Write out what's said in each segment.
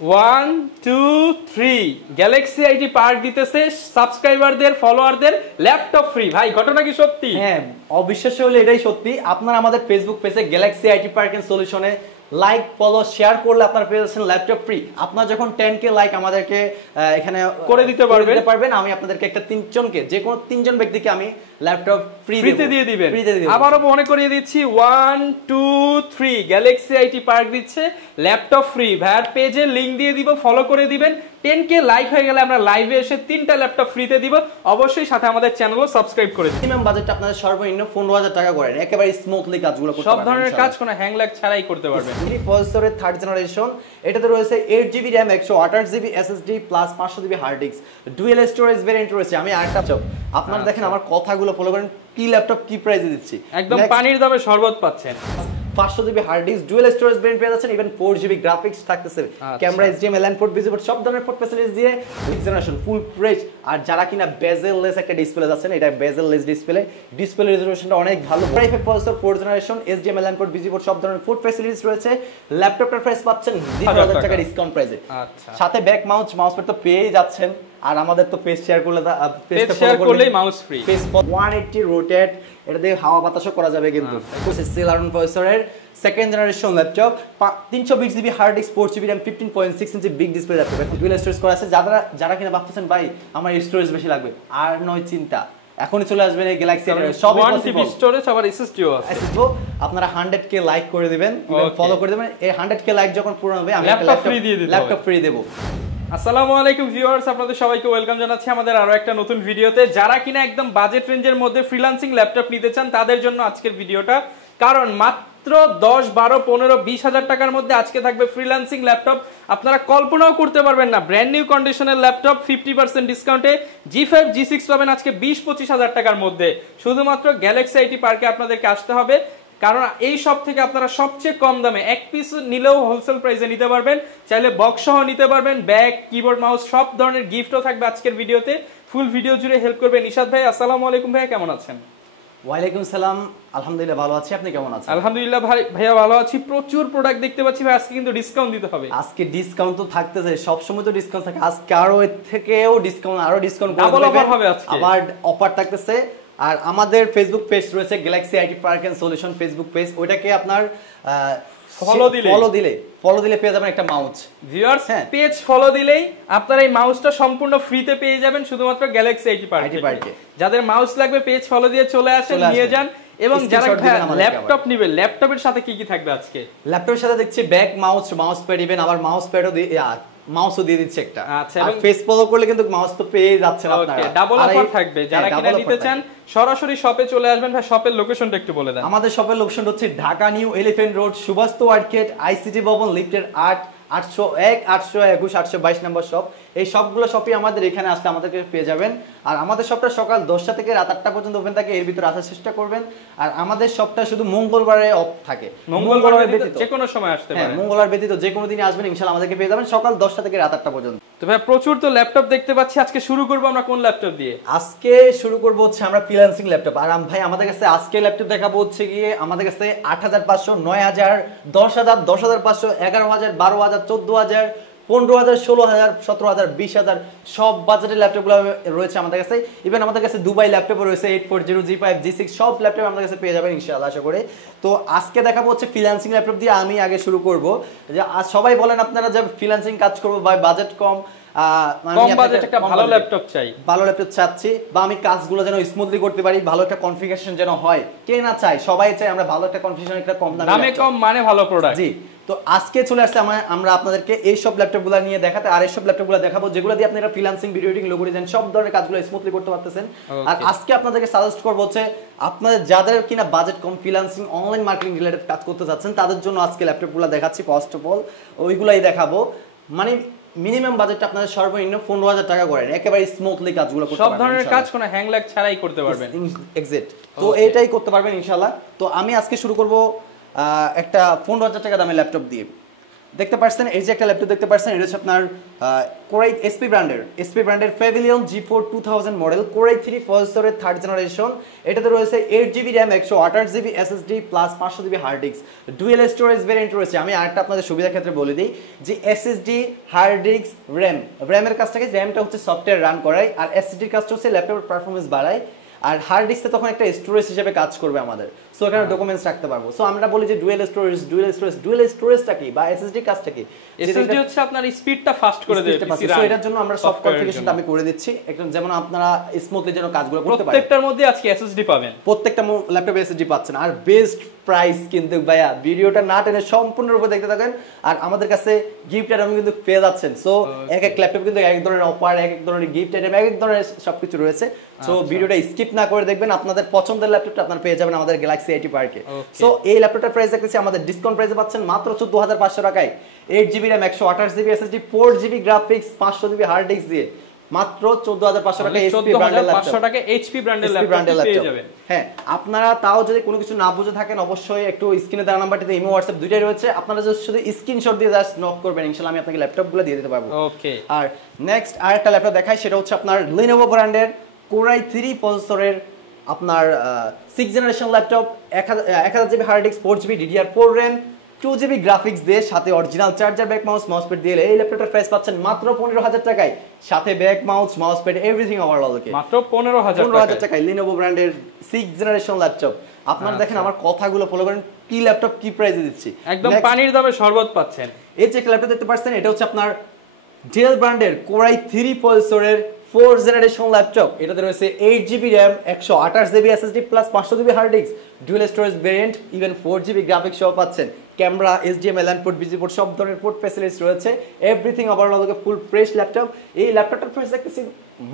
1 2 3 Galaxy IT park দিতেছে সাবস্ক্রাইবারদের ফলোয়ারদের laptop free. ভাই ঘটনা কি সত্যি? হ্যাঁ, অবিশ্বাস্য হলে এটাই সত্যি। আপনারা আমাদের ফেসবুক পেজে গ্যালাক্সি আইটি পার্ক এন্ড সলিউশনে লাইক ফলো শেয়ার করলে আপনারা পেয়ে যাচ্ছেন ল্যাপটপ ফ্রি। আপনারা যখন 10k লাইক আমাদেরকে এখানে করে দিতে পারবেন, আমি আপনাদেরকে একটা তিনজনকে, যে কোনো তিনজন ব্যক্তিকে আমি ল্যাপটপ ফ্রিতে দিয়ে দিবেন। আবারও মনে করিয়ে দিচ্ছি 1 2 3 গ্যালাক্সি আইটি পার্ক দিচ্ছে ল্যাপটপ ফ্রি। ভাইয়ার পেজে লিংক দিয়ে দিব, ফলো করে দিবেন। 10k লাইক হয়ে গেলে আমরা লাইভে এসে 3টা ল্যাপটপ ফ্রিতে দিব। অবশ্যই সাথে আমাদের চ্যানেলও সাবস্ক্রাইব করে দিন। মিনিমাম বাজেটটা আপনাদের সর্বনিম্ন 15000 টাকা করেন, একেবারে স্মুথলি কাজগুলো করতে পারবেন। সব ধরনের কাজ কোনো হ্যাং ল্যাগ ছাড়াই করতে পারবেন। এই প্রসেসরের 3rd জেনারেশন, এটাতে রয়েছে 8GB RAM 128GB SSD plus 500GB hard disk, dual storage variant রয়েছে। আমি আরেকটা আপনারা দেখেন আমার কথাগুলো ফলো করেন, কি ল্যাপটপ কি প্রাইসে দিচ্ছি, একদম পানির দামে শরবত পাচ্ছেন। 500GB hard disk, dual storage variant পেয়ে যাচ্ছেন, ইভেন 4GB গ্রাফিক্স থাকতেছে, camera HDMI line port, VGA port, সব ধরনের পোর্ট ফ্যাসিলিটিস দিয়ে 6th জেনারেশন ফুল ফ্রেশ। আর যারা কিনা বেজেললেস একটা ডিসপ্লে যাচ্ছেন, এটা বেজেললেস ডিসপ্লে রেজোলিউশনটা অনেক ভালো। i5 processor 4th generation, HDMI line port, VGA port, সব ধরনের পোর্ট ফ্যাসিলিটিস রয়েছে। ল্যাপটপটার প্রাইস পাচ্ছেন 2000 টাকা ডিসকাউন্ট প্রাইসে। সাথে ব্যাক মাউস প্যাড তো পেয়েই যাচ্ছেন। আর আমাদের তো পেজ শেয়ার করলেই মাউস ফ্রি। পেজ 180 রোটেট, এটা দিয়ে হাওয়া বাতাসও করা যাবে। কিন্তু Celeron প্রসেসরের 2nd generation laptop, 320GB hard disk, 4GB RAM, 15.6 ইঞ্চি big display laptop, dual storage করা আছে। যারা কিনা ভাবতেছেন ভাই আমার স্টোরেজ বেশি লাগবে, আর নয় চিন্তা, এখনই চলে আসবেন এই গ্যালাক্সি সবই পসিবল। স্টোরেজ আবার এসএসডিও আছে। আপনারা 100k লাইক করে দিবেন, ফলো করে দিবেন। এই 100k লাইক যখন পূরণ হবে আমি ল্যাপটপ ফ্রি দেব। আসসালামু আলাইকুম ভিউয়ার্স, আপনাদের সবাইকে ওয়েলকাম জানাচ্ছি আমাদের আরো একটা নতুন ভিডিওতে। যারা কিনা একদম বাজেট রেঞ্জের মধ্যে ফ্রিল্যান্সিং ল্যাপটপ নিতে চান তাদের জন্য আজকের ভিডিওটা, কারণ মাত্র 10 12 15 20 হাজার টাকার মধ্যে আজকে থাকবে ফ্রিল্যান্সিং ল্যাপটপ। আপনারা কল্পনাও করতে পারবেন না, ব্র্যান্ড নিউ কন্ডিশনের ল্যাপটপ 50% ডিসকাউন্টে G5 G6 পাবেন আজকে 20-25 হাজার টাকার মধ্যে। শুধুমাত্র গ্যালাক্সি আইটি পার্কে আপনাদেরকে আসতে হবে, কারণ এই সব থেকে আপনারা সবচেয়ে কম দামে এক পিস নিলেও হোলসেল প্রাইসে নিতে পারবেন। চাইলে বক্স সহ নিতে পারবেন, ব্যাগ, কিবোর্ড, মাউস, সব ধরনের গিফটও থাকবে আজকের ভিডিওতে। ফুল ভিডিও জুড়ে হেল্প করবে নিশাদ ভাই। আসসালামু আলাইকুম ভাই, কেমন আছেন? ওয়ালাইকুম সালাম, আলহামদুলিল্লাহ ভালো আছি। আপনি কেমন আছেন? আলহামদুলিল্লাহ ভাইয়া ভালো আছি। প্রচুর প্রোডাক্ট দেখতে পাচ্ছি ভাই, আজকে কিন্তু ডিসকাউন্ট দিতে হবে। আজকে ডিসকাউন্ট তো থাকতেছে, সব সময় তো ডিসকাউন্ট থাকে। আজকে আরো এর থেকেও ডিসকাউন্ট, আরো ডিসকাউন্ট ডাবল অফার হবে আজকে, আবার অফার থাকতেছে। আর আমাদের ফেসবুক পেজ রয়েছে Galaxy IT park and solution Facebook page, ওইটাকে আপনার ফলো দিলে পেয়ে যাবেন একটা মাউস। ভিউয়ার্স, পেজ ফলো দিলেই আপনারা এই মাউসটা সম্পূর্ণ ফ্রিতে পেয়ে যাবেন শুধুমাত্র গ্যালাক্সি আইটি পার্কে। যাদের মাউস লাগবে পেজ ফলো দিয়ে চলে আসেন, নিয়ে যান। এবং যারা ল্যাপটপ নেবে, ল্যাপটপের সাথে কি কি থাকবে আজকে? ল্যাপটপের সাথে দেখছি ব্যাক মাউস প্যাড ইভেন, আবার মাউস প্যাডও মাউসও দিয়ে দিচ্ছে একটা। আচ্ছা, আর ফেস ফলো করলে কিন্তু মাউস তো পেয়ে যাচ্ছেন আপনারা। ডাবল অফার থাকবে। যারা কিনা নিতে চান সরাসরি শপে চলে আসবেন। ভাই শপের লোকেশনটা একটু বলে দেন। আমাদের শপের লোকেশন হচ্ছে Dhaka new Elephant Road, Subhash Arcade, ICT ভবন, লিফটের 8, 801, 821, 822 নম্বর শপ। এই সবগুলো শপই আমাদের এখানে আসলে আমাদেরকে পেয়ে যাবেন। আর আমাদের শপটা সকাল 10টা থেকে রাত 8টা পর্যন্ত ওপেন থাকে, এর ভিতরে আসার চেষ্টা করবেন। আর আমাদের শপটা শুধু মঙ্গলবারে অফ থাকে, মঙ্গলবার ব্যতীত যে কোনো সময় আসতে পারেন। মঙ্গলবার ব্যতীত যে কোনো দিনই আসবেন ইনশাআল্লাহ আমাদেরকে পেয়ে যাবেন সকাল 10টা থেকে রাত 8টা পর্যন্ত। তো ভাই প্রচুর তো ল্যাপটপ দেখতে পাচ্ছি, আজকে শুরু করব আমরা কোন ল্যাপটপ দিয়ে? আজকে শুরু করব হচ্ছে আমরা ফ্রিল্যান্সিং ল্যাপটপ। আর ভাই আমাদের কাছে আজকে ল্যাপটপ দেখাবো হচ্ছে গিয়ে আমাদের কাছে 8500, 9000, 10000, 10500, 11000, 12000, 14000, 15000, 16000, 17000, 20000 সব বাজেটের ল্যাপটপগুলো রয়েছে আমাদের কাছে। ইভেন আমাদের কাছে দুবাই ল্যাপটপও রয়েছে, 840, G5, G6 সব ল্যাপটপ আমাদের কাছে পেয়ে যাবেন ইনশাআল্লাহ আশা করি। তো আজকে দেখাবো হচ্ছে ফ্রিল্যান্সিং ল্যাপটপ দিয়ে। আমি আগে শুরু করব যে সবাই বলেন আপনারা যে ফ্রিল্যান্সিং কাজ করবো বা বাজেট কম, ভালো ল্যাপটপ চাই, ভালো ল্যাপটপ চাচ্ছি, বা আমি কাজগুলো যেন স্মুথলি করতে পারি, ভালো একটা কনফিগারেশন যেন হয়। কে না চাই, সবাই চাই আমরা ভালো একটা কনফিগারেশন, একটা কম দামে কম মানে ভালো প্রোডাক্ট। জি, তো আজকে চলে আসছে আমরা আপনাদেরকে এই সব ল্যাপটপগুলো নিয়ে দেখাতে। আর এই সব ল্যাপটপগুলো দেখাবো যেগুলো দিয়ে আপনারা freelancing, video editing, logo design সব ধরনের কাজগুলো স্মুথলি করতে পারতেছেন। আর আজকে আপনাদেরকে সাজেস্ট করব হচ্ছে আপনাদের যাদের কিনা বাজেট কম, ফ্রিল্যান্সিং, অনলাইন মার্কেটিং রিলেটেড কাজ করতে যাচ্ছেন তাদের জন্য আজকে ল্যাপটপগুলো দেখাচ্ছি। ফার্স্ট অফ অল ওইগুলাই দেখাবো, মানে মিনিমাম বাজেটটা আপনাদের সর্বনিম্ন 15000 টাকা করেন, একেবারে স্মুথলি কাজগুলো করতে পারবেন। সব ধরনের কাজ কোনো হ্যাং ল্যাগ ছাড়াই করতে পারবেন। এক্সাক্ট, তো এটাই করতে পারবেন ইনশাআল্লাহ। তো আমি আজকে শুরু করব একটা 15000 টাকা দামের ল্যাপটপ দিয়ে। দেখতে পাচ্ছেন এই যে একটা ল্যাপটপ দেখতে পাচ্ছেন, এটা হচ্ছে আপনার কোরাই এসপি ব্র্যান্ডের প্যাভিলিয়ন G4 2000 মডেল কোরাই 3 প্রসেসরের 3rd জেনারেশন। এটাতে রয়েছে 8GB RAM 128GB SSD plus 500GB hard disk, dual storage variant রয়েছে। আমি আরেকটা আপনাদের সুবিধার ক্ষেত্রে বলে দিই যে SSD হার্ড ডিস্ক র্যামের কাজটাকে, র্যামটা হচ্ছে সফটওয়্যার রান করায়, আর SSDর কাজটা হচ্ছে ল্যাপটপের পারফরমেন্স বাড়ায়, আর হার্ড ডিস্কে তখন একটা স্টোরেজ হিসেবে কাজ করবে আমাদের। সো এখানে ডকুমেন্টস রাখতে পারবো। সো আমরা বলি যে ডুয়েল স্টোরেজটা কি বা এসএসডি কাজটা কি? এসএসডি হচ্ছে আপনার স্পিডটা ফাস্ট করে দেবে পিসি রান। সো এটার জন্য আমরা সফট কনফিগারেশনটা আমি করে দিচ্ছি একদম, যেমন আপনারা স্মুথলি যেন কাজগুলো করতে পারেন। প্রত্যেকটার মধ্যে আজকে এসএসডি পাবেন, প্রত্যেকটা ল্যাপটপে এসএসডি পাচ্ছেন। আর বেস্ট প্রাইস কিন্তু ভাইয়া, ভিডিওটা না টেনে সম্পূর্ণরূপে দেখতে থাকেন। আর আমাদের কাছে গিফট আইটেম কিন্তু পেয়ে যাচ্ছেন। সো এক এক ল্যাপটপ কিন্তু এক এক ধরনের অফার, এক এক ধরনের গিফট আইটেম, এক এক ধরনের সবকিছু রয়েছে। সো ভিডিওটা স্কিপ না করে দেখবেন, আপনাদের পছন্দের ল্যাপটপটা আপনারা পেয়ে যাবেন আমাদের গ্যালাক্সি আইটি পার্কে। সো এই ল্যাপটপটার প্রাইস দেখতেছি আমাদের ডিসকাউন্ট প্রাইসে পাচ্ছেন মাত্র 14500 টাকায়, 8GB RAM 128GB SSD 4GB graphics 500GB hard disk দিয়ে মাত্র 14500 টাকা এইচপি ব্র্যান্ডের ল্যাপটপ। 14500 টাকা এইচপি ব্র্যান্ডের ল্যাপটপ পেয়ে যাবেন। হ্যাঁ, আপনারা তাও যদি কোনো কিছু না বুঝে থাকেন অবশ্যই একটু স্ক্রিনে দেওয়া নাম্বারটিতে ইমো হোয়াটসঅ্যাপ দুইটাই রয়েছে, আপনারা জাস্ট শুধু স্ক্রিনশট দিয়ে জাস্ট নক করবেন, ইনশাআল্লাহ আমি আপনাকে ল্যাপটপগুলো দিয়ে দিতে পারবো। ওকে। আর নেক্সট আরেকটা ল্যাপটপ দেখাই, সেটা হচ্ছে আপনার Lenovo ব্র্যান্ডের কোরাই 3 প্রসেসরের আপনার 6th generation laptop, 1000GB hard disk, 4GB DDR4 RAM, 2GB graphics দিয়ে সাথে original charger, back mouse, mousepad দিয়ে এই ল্যাপটপটার প্রাইস পাচ্ছেন মাত্র 15000 টাকায়, সাথে bag mouse, mousepad everything overall okay মাত্র 15000 টাকায় Lenovo ব্র্যান্ডের 6th জেনারেশন ল্যাপটপ। আপনারা দেখেন আমার কথাগুলো ফলো করেন, কি ল্যাপটপ কি প্রাইসে দিচ্ছি, একদম পানির দামে শরবত পাচ্ছেন। এই যে একটা ল্যাপটপ দেখতে পাচ্ছেন, এটা হচ্ছে আপনার ডেল ব্র্যান্ডের কোরাই 3 প্রসেসরের 4th জেনারেশন ল্যাপটপ। এটাতে রয়েছে 8GB RAM 128GB SSD plus 500GB hard disk, dual storage variant, even 4GB graphics সহ পাচ্ছেন, camera, HDMI LAN port, busy port, সব ধরনের পোর্ট ফ্যাসিলিটিস রয়েছে, everything overall full fresh laptop. এই ল্যাপটপটার প্রাইস দেখতেছি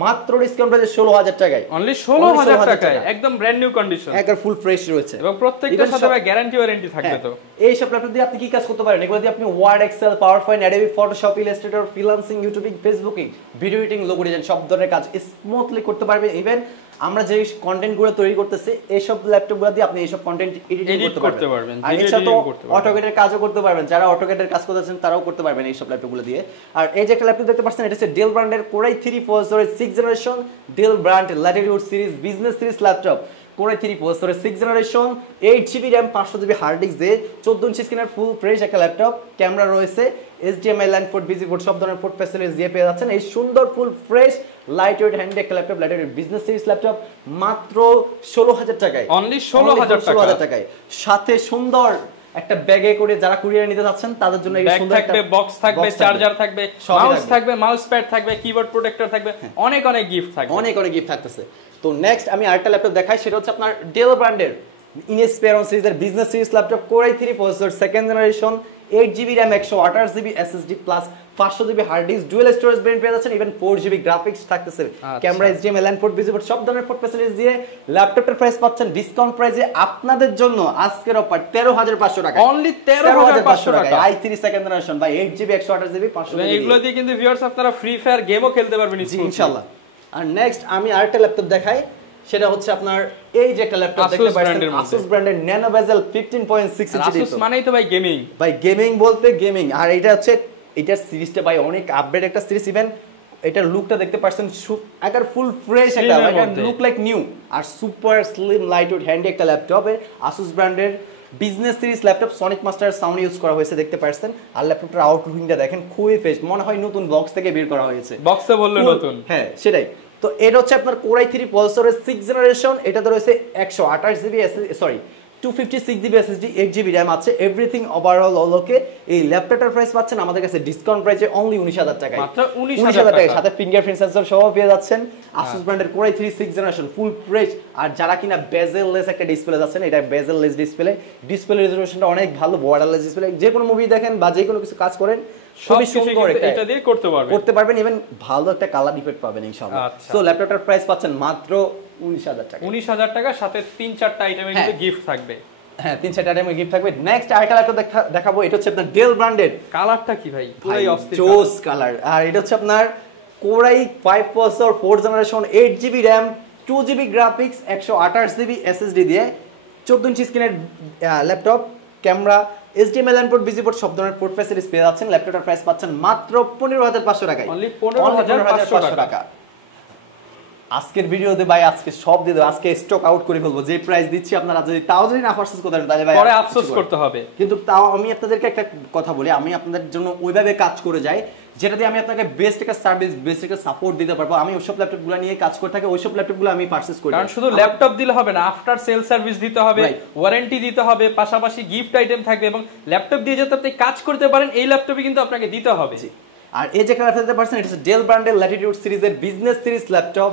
মাত্র ডিসকাউন্ট প্রাইসে 16000 টাকায়, অনলি 16000 টাকায় একদম ব্র্যান্ড নিউ কন্ডিশন, একদম ফুল ফ্রেশ রয়েছে এবং প্রত্যেকটার সাথে গ্যারান্টি ওয়ারেন্টি থাকবে। তো এই সব ল্যাপটপ দিয়ে আপনি কি কাজ করতে পারেন? এগুলো দিয়ে আপনি Word, Excel, PowerPoint, Adobe Photoshop, Illustrator, freelancing, YouTubing, Facebooking, video editing, logo design সব ধরনের কাজ স্মুথলি করতে পারবেন। ইভেন আমরা যে কন্টেন্টগুলো তৈরি করতেছি এইসব ল্যাপটপগুলো দিয়ে আপনি এইসব কন্টেন্ট এডিটিং করতে পারবেন। আর এছাড়া তো অটোক্যাডের কাজও করতে পারবেন, যারা অটোক্যাডের কাজ করতেছেন তারাও করতে পারবেন এইসব ল্যাপটপগুলো দিয়ে। আর এই যে একটা ল্যাপটপ দেখতে পাচ্ছেন, এটা হচ্ছে ডেল ব্র্যান্ডের কোরাই 3 প্রসেসরের 6th generation del brand Latitude series business series laptop, core i 3 প্রসেসরের 6th generation, 8GB RAM 500GB hard disk দিয়ে 14 ইঞ্চি স্ক্রিনের ফুল ফ্রেশ একটা ল্যাপটপ, ক্যামেরা রয়েছে, HDMI LAN port, busy port, সব ধরনের পোর্ট ফ্যাসিলিটিস দিয়ে পেয়ে যাচ্ছেন এই সুন্দর full fresh light weight handy একটা laptop, light weight business series laptop মাত্র 16000 টাকায়, অনলি 16000 টাকায়, সাথে সুন্দর একটা ব্যাগে করে যারা কুরিয়ার নিতে যাচ্ছেন তাদের জন্য এই সুন্দর একটা বক্স থাকবে, চার্জার থাকবে, মাউস থাকবে, মাউস প্যাড থাকবে, কিবোর্ড প্রোটেক্টর থাকবে, অনেক অনেক গিফট থাকবে, অনেক গিফট থাকতেছে। তো নেক্সট আমি আরেকটা ল্যাপটপ দেখাই, সেটা হচ্ছে আপনার ডেল ব্র্যান্ডের ইনস্পিরন সিরিজের business series laptop core i 3 processor 2nd generation, 8GB RAM 128GB SSD plus 500GB hard disk, dual storage variant পেয়ে যাচ্ছেন, ইভেন 4GB গ্রাফিক্স থাকতেছে, camera, HDMI LAN port, busy port, সব ধরনের পোর্ট ফ্যাসিলিটিস দিয়ে ল্যাপটপের price পাচ্ছেন discount প্রাইসে আপনাদের জন্য আজকের অফার 13500 টাকা, অনলি 13500 টাকা i3 2nd generation by 8GB 128GB 500GB। এগুলো দিয়ে কিন্তু ভিউয়ার্স আপনারা ফ্রি ফায়ার গেমও খেলতে পারবেন ইনশাআল্লাহ। আর নেক্সট আমি আরেকটা ল্যাপটপ দেখাই, সেটা হচ্ছে আপনার এই যে একটা ল্যাপটপ দেখতে পাচ্ছেন Asus ব্র্যান্ডের Nano Bezel 15.6 ইঞ্চি। Asus মানেই তো ভাই গেমিং, ভাই গেমিং বলতে গেমিং। আর এটা হচ্ছে এটার সিরিজটা ভাই অনেক আপডেট একটা সিরিজ, ইভেন এটার লুকটা দেখতে পাচ্ছেন একবার ফুল ফ্রেশ একটা, এটা লুক লাইক নিউ, আর super slim light weight handy একটা ল্যাপটপে Asus ব্র্যান্ডের business series laptop, sonic master sound use করা হয়েছে দেখতে পাচ্ছেন। আর ল্যাপটপটার আউটলুকিংটা দেখেন খুবই ফ্রেশ, মনে হয় নতুন বক্স থেকে বের করা হয়েছে, বক্সে বললে নতুন। হ্যাঁ সেটাই। তো এটা হচ্ছে আপনার কোরাই 3 প্রসেসরের 6th জেনারেশন, এটাতে রয়েছে 128GB sorry 256GB SSD, 8GB RAM আছে, এভরিথিং ওভারঅল ওকে। এই ল্যাপটপটার প্রাইস পাচ্ছেন আমাদের কাছে ডিসকাউন্ট প্রাইসে অনলি 19000 টাকায়, মাত্র 19000 টাকায়, সাথে ফিঙ্গারপ্রিন্ট সেন্সর সহ পেয়ে যাচ্ছেন। Asus ব্র্যান্ডের core i 3 6th generation full fresh. আর যারা কিনা বেজেললেস একটা ডিসপ্লে যাচ্ছেন, এটা বেজেললেস ডিসপ্লে রেজোলিউশনটা অনেক ভালো, বর্ডারলেস ডিসপ্লে, যে কোনো মুভি দেখেন বা যে কোনো কিছু কাজ করেন খুবই সুন্দর এটা দিয়ে করতে পারবেন, ইভেন ভালো একটা কালার ইফেক্ট পাবেন ইনশাআল্লাহ। সো ল্যাপটপটার প্রাইস পাচ্ছেন মাত্র 19000 টাকা, 19000 টাকা, সাথে 3-4টা আইটেমের কিন্তু গিফট থাকবে। হ্যাঁ 3-4টা আইটেমের গিফট থাকবে। নেক্সট আরেকটা ল্যাপটপ দেখাবো, এটা হচ্ছে আপনার ডেল ব্র্যান্ডের, কালারটা কি ভাই পুরোই অস্থির জোস কালার। আর এটা হচ্ছে আপনার core i 5 processor 4th generation, 8GB RAM 2GB graphics 128GB SSD দিয়ে 14 ইঞ্চি স্ক্রিনের laptop, camera, HDMI LAN port, busy port সব ধরনের পোর্ট ফ্যাসিলিটিস পেয়ে যাচ্ছেন। ল্যাপটপটার প্রাইস পাচ্ছেন মাত্র 15500 টাকায়, অনলি 15500 টাকা। আজকের ভিডিওতে ভাই আজকে সব দিয়ে দেব, আজকে স্টক আউট করে ফেলবো। যে প্রাইস দিচ্ছি আপনারা যদি তাও যদি না পারচেজ করতে পারেন তাহলে ভাই পরে আফসোস করতে হবে। কিন্তু তাও আমি আপনাদেরকে একটা কথা বলি, আমি আপনাদের জন্য ওইভাবে কাজ করে যাই যেটা দিয়ে আমি আপনাকে বেস্ট একটা সার্ভিস, বেস্ট একটা সাপোর্ট দিতে পারবো। আমি ওইসব ল্যাপটপগুলো নিয়ে কাজ করে থাকি, ওইসব ল্যাপটপগুলো আমি পারচেজ করি। কারণ শুধু ল্যাপটপ দিলে হবে না, আফটার সেল সার্ভিস দিতে হবে, ওয়ারেন্টি দিতে হবে, পাশাপাশি গিফট আইটেম থাকবে, এবং ল্যাপটপ দিয়ে যাতে আপনি কাজ করতে পারেন এই ল্যাপটপই কিন্তু আপনাকে দিতে হবে। আর এই যে কালারটা দিতে পারছেন, এটা হচ্ছে ডেল ব্র্যান্ডের ল্যাটিটিউড সিরিজের বিজনেস সিরিজ ল্যাপটপ,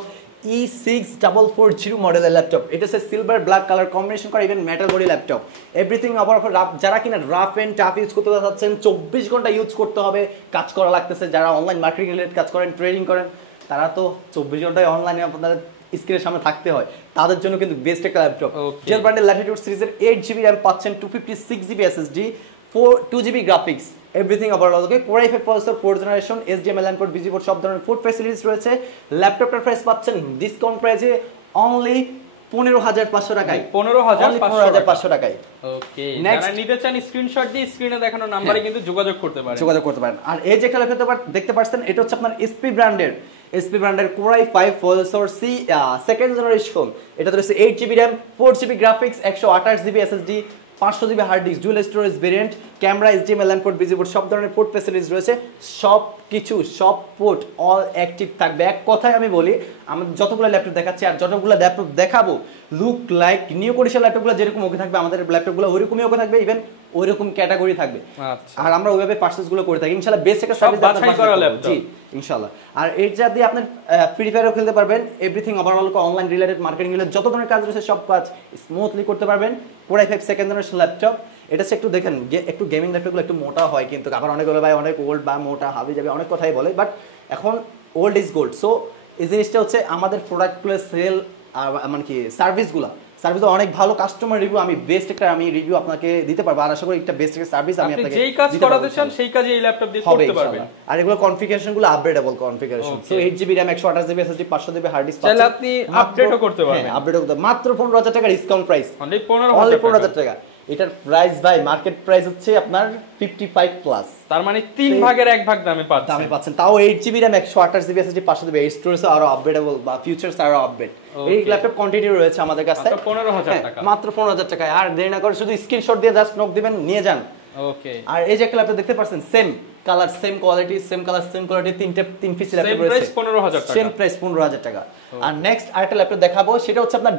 E6440 মডেলের ল্যাপটপ। এটা হচ্ছে সিলভার ব্ল্যাক কালার কম্বিনেশন করা, even metal body laptop. Everything আবার যারা কিনা রাফ এন্ড টাফ ইউজ করতে চাচ্ছেন, 24 ঘন্টা ইউজ করতে হবে, কাজ করা লাগতেছে, যারা অনলাইন মার্কেটিং রিলেটেড কাজ করেন, ট্রেডিং করেন, তারা তো 24 ঘন্টায় অনলাইনে আপনাদের স্ক্রিনের সামনে থাকতে হয়, তাদের জন্য কিন্তু বেস্ট একটা ল্যাপটপ। ডেল ব্র্যান্ডের ল্যাটিটিউড সিরিজের 8GB RAM পাচ্ছেন, 256GB SSD, 2GB graphics, everything overall okay. Core i5 processor, 4th generation, HDMI LAN port, busy port সব ধরনের পোর্ট ফ্যাসিলিটিস রয়েছে। ল্যাপটপটার প্রাইস পাচ্ছেন ডিসকাউন্ট প্রাইসে অনলি 15500 টাকায়, 15500 টাকায়। ওকে, যারা নিতে চান স্ক্রিনশট দিয়ে স্ক্রিনে দেখানো নম্বরে কিন্তু যোগাযোগ করতে পারেন। আর এই যে খেলা দেখতে পাচ্ছেন, এটা হচ্ছে আপনার SP ব্র্যান্ডের Core i5 processor, second generation. এটা রয়েছে 8GB RAM, 4GB graphics, 128GB SSD, 500GB hard disk, dual storage variant, camera, HDMI LAN port, busy port সব ধরনের পোর্ট ফ্যাসিলিটিস রয়েছে। সব কিছু, সব পোর্ট অল অ্যাক্টিভ থাকবে। এক কথায় আমি বলি, আমরা যতগুলো ল্যাপটপ দেখাচ্ছি আর যতগুলো ল্যাপটপ দেখাবো, লুক লাইক নিউ কন্ডিশন ল্যাপটপগুলো যেরকম ওকে থাকবে, আমাদের ল্যাপটপগুলো ওইরকমই ওকে থাকবে, ইভেন ওইরকম ক্যাটাগরি থাকবে। আর আমরা ওইভাবে পার্সেসগুলো করে থাকি ইনশাআল্লাহ, বেস্ট একটা সার্ভিস জি ইনশাআল্লাহ। আর এর যা দিয়ে আপনি ফ্রি ফায়ারও খেলতে পারবেন, everything overall online related, marketing related যত ধরনের কাজ রয়েছে সব কাজ স্মুথলি করতে পারবেন। Core i5 second generation laptop. এটা হচ্ছে একটু দেখেন, একটু গেমিং ল্যাপটপগুলো একটু মোটা হয়, কিন্তু আবার অনেক বলে ভাই অনেক ওল্ড বা মোটা হাবি যাবে, অনেক কথাই বলে, বাট এখন ওল্ড ইজ গোল্ড। সো এই জিনিসটা হচ্ছে আমাদের প্রোডাক্টগুলো সেল আর মানে কি সার্ভিসগুলো অনেক ভালো, কাস্টমার রিভিউ আমি বেস্ট একটা রিভিউ আপনাকে দিতে পারবো। আর আশা করি একটা বেস্ট একটা সার্ভিস আমি আপনাকে যেই কাজ করাতে চান সেই কাজে এই ল্যাপটপ দিয়ে করতে পারবেন। আর এগুলো কনফিগারেশনগুলো upgradable configuration. So 8GB RAM, 128GB SSD, 500GB hard disk চাইলে আপনি আপডেটও করতে পারবেন। আপডেটও করতে মাত্র 15000 টাকা ডিসকাউন্ট প্রাইস, অনলি 15000 টাকা। এটার প্রাইস ভাই মার্কেট প্রাইস হচ্ছে আপনার 55 প্লাস, তার মানে 3 ভাগের 1 ভাগ দামে পাচ্ছেন। তাও 8GB RAM, 128GB SSD, 500GB storage আরো আপডেটেবল বা ফিচারস আরো আপডেট। এই ল্যাপটপ কোয়ান্টিটি রয়েছে আমাদের কাছে মাত্র 15000 টাকা, মাত্র 15000 টাকায়। আর দেরি না করে শুধু স্ক্রিনশট দিয়ে জাস্ট নক দিবেন, নিয়ে যান। ওকে। আর এই যে একটা ল্যাপটপ দেখতে পাচ্ছেন, same colour same quality, same colour same quality, তিন পিস ল্যাপটপ রয়েছে, প্রাইস 15000 টাকা, সেম প্রাইস 15000 টাকা। আর নেক্সট আরেকটা ল্যাপটপ দেখাবো, সেটা হচ্ছে আপনার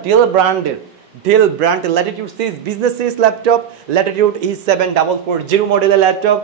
ডেল ব্র্যান্ডের Latitude series business series laptop, Latitude E7440 মডেলের laptop,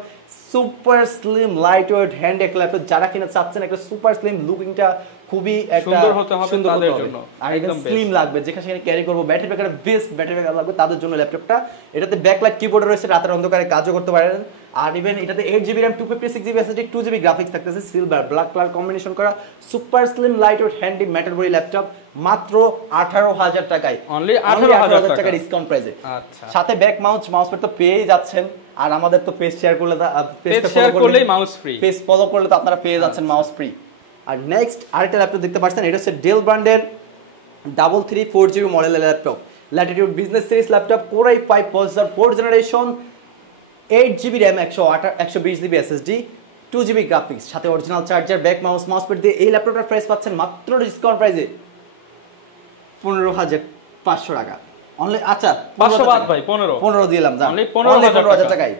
super slim light weight hand একটা ল্যাপটপ। যারা কিনা চাচ্ছেন একটা সুপার স্লিম লুকিংটা খুবই সুন্দর হতে হবে তাদের জন্য, আর একদম স্লিম লাগবে, যেখানে সেখানে ক্যারি করব, battery backup best battery backup লাগবে তাদের জন্য ল্যাপটপটা। এটাতে ব্যাকলাইট কিবোর্ড রয়েছে, রাতের অন্ধকারে কাজও করতে পারেন। আর ইভেন এটাতে 8GB RAM, 256GB SSD, 2GB graphics থাকতেছে, সিলভার ব্ল্যাক কালার কম্বিনেশন করা, super slim light weight handy metal body laptop, মাত্র 18000 টাকায়, অনলি 18000 টাকা ডিসকাউন্ট প্রাইসে। আচ্ছা, সাথে ব্যাক মাউস তো পেয়ে যাচ্ছেন। আর আমাদের তো পেজ শেয়ার করলেই মাউস ফ্রি, পেজ ফলো করলে তো আপনারা পেয়ে যাচ্ছেন মাউস ফ্রি। আর নেক্সট আরেকটা ল্যাপটপ দেখতে পাচ্ছেন, এটা হচ্ছে ডেল ব্র্যান্ডের 3340 মডেলের laptop, Latitude business series laptop, Core i5 processor, 4th generation, 8GB RAM, 120GB SSD, 2GB graphics, সাথে অরিজিনাল চার্জার, ব্যাক মাউসপ্যাড দিয়ে এই ল্যাপটপটার প্রাইস পাচ্ছেন মাত্র ডিসকাউন্ট প্রাইসে 15500 টাকা অনলি। আচ্ছা 500 বাদ ভাই, 15 দিলাম, অনলি 15000 টাকায়,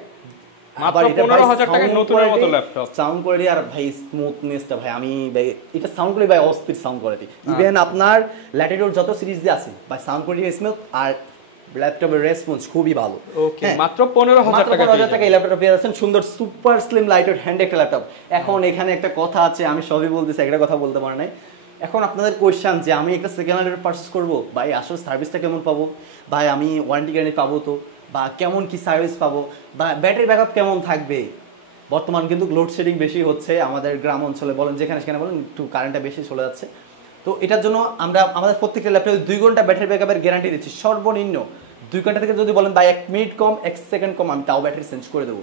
মাত্র 15000 টাকায় নতুনের মতো ল্যাপটপ। সাউন্ড কোয়ালিটি আর ভাই স্মুথনেসটা ভাই, আমি ভাই এটা সাউন্ড কোয়ালিটি ভাই অস্থির সাউন্ড কোয়ালিটি। ইভেন আপনার ল্যাটিটিউড যত সিরিজ দিয়ে আছে ভাই সাউন্ড কোয়ালিটি স্মুথ, আর ল্যাপটপের রেসপন্স খুবই ভালো। ওকে, মাত্র 15000 টাকা এই ল্যাপটপটা পেয়ে যাচ্ছেন, সুন্দর সুপার স্লিম লাইটওয়েট হ্যান্ড একটা ল্যাপটপ। এখন এখানে একটা কথা আছে, আমি সবই বলতেছি, একটা কথা বলতে পারি নাই। এখন আপনাদের কোয়েশ্চেন যে আমি একটা সেকেন্ড হ্যান্ড পারচেজ করব, ভাই আসলে সার্ভিসটা কেমন পাবো, ভাই আমি ওয়ারেন্টি গ্যারান্টি পাবো তো, বা কেমন কি সার্ভিস পাবো, বা ব্যাটারি ব্যাকআপ কেমন থাকবে। বর্তমান কিন্তু লোডশেডিং বেশি হচ্ছে আমাদের গ্রাম অঞ্চলে বলেন, যেখানে সেখানে বলেন, একটু কারেন্টটা বেশি চলে যাচ্ছে। তো এটার জন্য আমরা আমাদের প্রত্যেকটা ল্যাপটপে 2 ঘন্টা ব্যাটারি ব্যাকআপের গ্যারান্টি দিচ্ছি, সর্বনিম্ন 2 ঘন্টা থেকে যদি বলেন ভাই 1 মিনিট কম 1 সেকেন্ড কম, আমি তাও ব্যাটারি চেঞ্জ করে দেবো।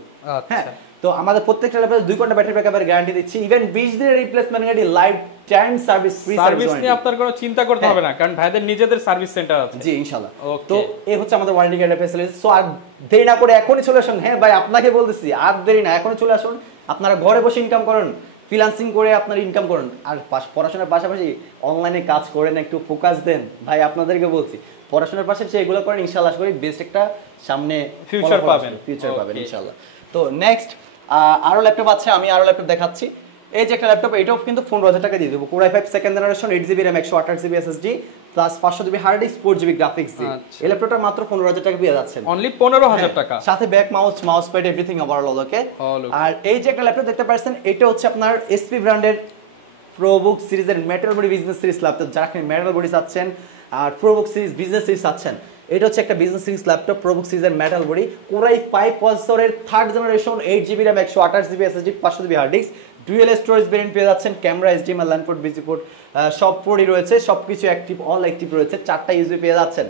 হ্যাঁ, তো আমাদের প্রত্যেকটা ল্যাপটপে 2 ঘন্টা ব্যাটারি ব্যাকআপের গ্যারান্টি দিচ্ছি, ইভেন 20 দিনের replacement guarantee, life time service, free service নিয়ে আপনার কোনো চিন্তা করতে হবে না, কারণ ভাইদের নিজেদের সার্ভিস সেন্টার আছে। জি ইনশাআল্লাহ। তো এই হচ্ছে আমাদের ওয়ারেন্টি গ্যারান্টি ফ্যাসিলিটি। সো আর দেরি না করে এখনই চলে আসুন। হ্যাঁ ভাই আপনাকে বলতেছি, আর দেরি না, এখনই চলে আসুন। আপনারা ঘরে বসে ইনকাম করুন, ফ্রিল্যান্সিং করে আপনারা ইনকাম করুন, আর পড়াশোনার পাশাপাশি অনলাইনে কাজ করেন, একটু ফোকাস দেন। ভাই আপনাদেরকে বলছি, পড়াশোনার পাশাপাশি এগুলো করেন, ইনশাআল্লাহ আশা করি বেস্ট একটা সামনে ফিউচার পাবেন, ইনশাআল্লাহ। তো নেক্সট আরো ল্যাপটপ আছে, আমি আরো ল্যাপটপ দেখাচ্ছি। এই যে একটা ল্যাপটপ, এটাও কিন্তু 15,000 টাকা দিয়ে দেবো। Core i5 second generation, 8GB RAM, 128GB SSD plus 500GB hard disk, 4GB graphics দিয়ে এই ল্যাপটপটা মাত্র 15,000 টাকা পেয়ে যাচ্ছেন, অনলি 15,000 টাকা, সাথে bag mouse pad everything overall okay. আর এই যে একটা ল্যাপটপ দেখতে পাচ্ছেন, এটা হচ্ছে আপনার এসপি ব্র্যান্ডের প্রোবুক সিরিজের metal body business series laptop. যারা আপনি মেটাল বডি চাচ্ছেন আর প্রোবুক সিরিজ বিজনেস সিরিজ চাচ্ছেন, এটা হচ্ছে একটা বিজনেস সিরিজ ল্যাপটপ, প্রোবুক সিরিজের মেটাল বডি, Core i5 প্রসেসরের 3rd generation, 8GB RAM, 128GB SSD, 500GB hard disk, dual storage variant পেয়ে যাচ্ছেন, camera, HDMI, LAN port, busy port সব পোর্টই রয়েছে, সবকিছু অ্যাক্টিভ, অল অ্যাক্টিভ রয়েছে, 4টা ইউএসবি পেয়ে যাচ্ছেন।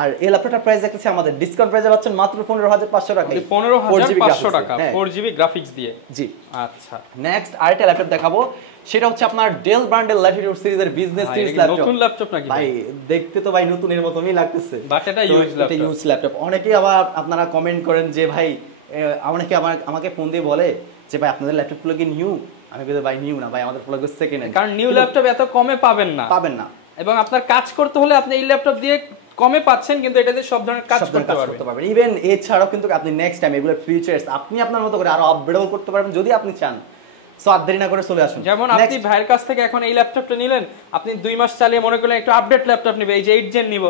আর এই ল্যাপটপটার প্রাইস দেখতেছি আমাদের ডিসকাউন্ট প্রাইসে পাচ্ছেন মাত্র 15,500 টাকা, 15,500 টাকা 4GB গ্রাফিক্স দিয়ে। জি আচ্ছা, নেক্সট আরেকটা ল্যাপটপ দেখাবো, সেটা হচ্ছে আপনার ডেল ব্র্যান্ডের ল্যাটিটিউড সিরিজের বিজনেস সিরিজ ল্যাপটপ। নতুন ল্যাপটপ নাকি ভাই? দেখতে তো ভাই নতুনের মতনই লাগতেছে, বাট এটা ইউজ ল্যাপটপ। অনেকেই আবার আপনারা কমেন্ট করেন যে ভাই, অনেকে আমাকে ফোন দিয়ে বলে যে ভাই আপনাদের ল্যাপটপগুলো কি নিউ? আমি বলি ভাই নিউ না ভাই, আমাদের প্রোডাক্ট সেকেন্ড হ্যান্ড, কারণ নিউ ল্যাপটপ এত কমে পাবেন না, এবং আপনার কাজ করতে হলে আপনি এই ল্যাপটপ দিয়ে কমে পাচ্ছেন, কিন্তু এটাতে সব ধরনের কাজ করতে পারবেন। ইভেন এছাড়াও কিন্তু আপনি নেক্সট টাইম এগুলোর ফিচারস আপনি আপনার মতো করে আরো আপগ্রেড করতে পারবেন যদি আপনি চান। সো আর দেরি না করে চলে আসুন। যেমন আপনি ভাইয়ের কাছ থেকে এখন এই ল্যাপটপটা নিলেন, আপনি 2 মাস চালিয়ে মনে করলেন একটু আপডেট ল্যাপটপ নেবে, এই যে 8 জেন নিব,